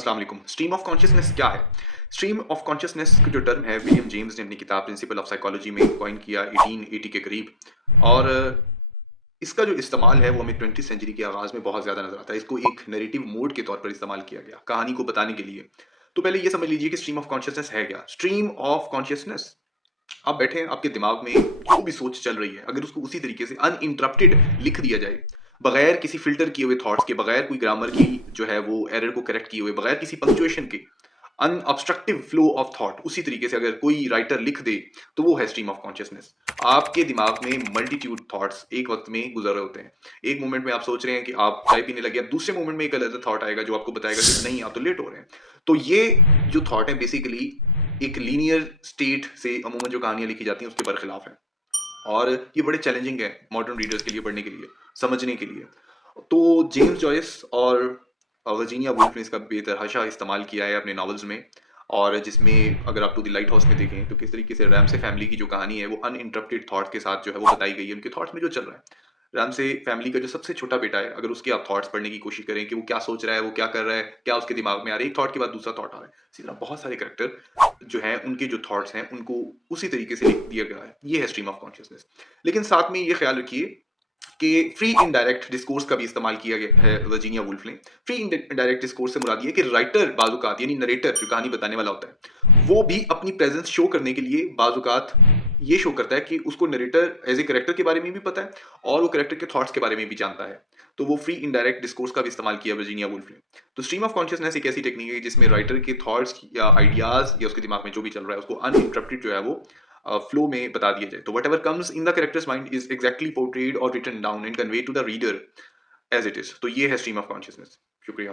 अस्सलाम वालेकुम। Stream of consciousness क्या है? स्ट्रीम ऑफ कॉन्शियसनेस की जो टर्म है विलियम जेम्स ने अपनी किताब प्रिंसिपल ऑफ साइकोलॉजी में कॉइन किया 1880 के करीब। और इसका जो इस्तेमाल है वो हमें 20th सेंचुरी के आगाज़ में बहुत ज़्यादा नज़र आता है। इसको एक नैरेटिव मोड के तौर पर इस्तेमाल किया गया, कहानी को बताने के लिए। तो पहले ये समझ लीजिए कि स्ट्रीम ऑफ कॉन्शियसनेस है क्या? स्ट्रीम ऑफ कॉन्शियसनेस, आप बैठे हैं, आपके दिमाग में जो भी सोच चल रही है, अगर उसको उसी तरीके से अनइंटरप्टेड लिख दिया जाए, बगैर किसी फ़िल्टर किए हुए थॉट्स के, बगैर कोई ग्रामर की जो है वो एरर को करेक्ट किए हुए, बगैर किसी पंक्चुएशन के, अनऑब्स्ट्रक्टिव फ्लो ऑफ थॉट उसी तरीके से अगर कोई राइटर लिख दे, तो वो है स्ट्रीम ऑफ कॉन्शियसनेस। आपके दिमाग में मल्टीट्यूड थॉट्स एक वक़्त में गुज़र रहे होते हैं। एक मोमेंट में आप सोच रहे हैं कि आप चाय पीने लगे, अब दूसरे मोमेंट में एक अलग थॉट आएगा जो आपको बताएगा कि नहीं, आप तो लेट हो रहे हैं। तो ये जो थॉट है बेसिकली एक लीनियर स्टेट से अमूमन जो कहानियाँ लिखी जाती हैं उसके बरखिलाफ है। और ये बड़े चैलेंजिंग है मॉडर्न रीडर्स के लिए पढ़ने के लिए, समझने के लिए। तो जेम्स जॉयस और वर्जीनिया वुल्फ ने इसका बेतहाशा इस्तेमाल किया है अपने नॉवेल्स में। और जिसमें अगर आप टू द लाइट हाउस में देखें तो किस तरीके से रैमसे फैमिली की जो कहानी है वो अनइंटरप्टेड थॉट्स के साथ जो है वो बताई गई है, उनके थॉट्स में जो चल रहा है। रैमसे फैमिली का जो सबसे छोटा बेटा है, अगर उसके आप थॉट्स पढ़ने की कोशिश करें कि वो क्या सोच रहा है, वो क्या कर रहा है, क्या उसके दिमाग में आ रहा है, एक थॉट के बाद दूसरा थॉट आ रहा है। इसी तरह बहुत सारे कैरेक्टर जो हैं उनके जो थॉट्स हैं उनको उसी तरीके से लिख दिया गया है। ये है स्ट्रीम ऑफ कॉन्शियसनेस। लेकिन साथ में ये ख्याल रखिए कि फ्री इनडायरेक्ट डिस्कोर्स का भी इस्तेमाल किया गया है वर्जीनिया वुल्फ ने। फ्री इनडायरेक्ट डिस्कोर्स से मुराद ये है कि राइटर बाज़-औक़ात यानी नरेटर जो कहानी बताने वाला होता है, वो भी अपनी प्रेज़ेंस शो करने के लिए बाज़-औक़ात ये शो करता है कि उसको नरेटर एज़ ए कैरेक्टर के बारे में भी पता है और वो कैरेक्टर के थॉट्स के बारे में भी जानता है। तो वो फ्री इनडायरेक्ट डिस्कोर्स का भी इस्तेमाल किया वर्जीनिया वुल्फ ने। तो स्ट्रीम ऑफ कॉन्शियसनेस एक ऐसी टेक्नीक है जिसमें राइटर के थॉट्स या आइडियाज़ या उसके दिमाग में जो भी चल रहा है उसको अनइंटरप्टेड जो है वो फ्लो में बता दिया जाए। तो whatever comes in the characters mind is exactly portrayed और written down and convey to the reader as it is. तो ये है स्ट्रीम ऑफ कॉन्शियसनेस। शुक्रिया।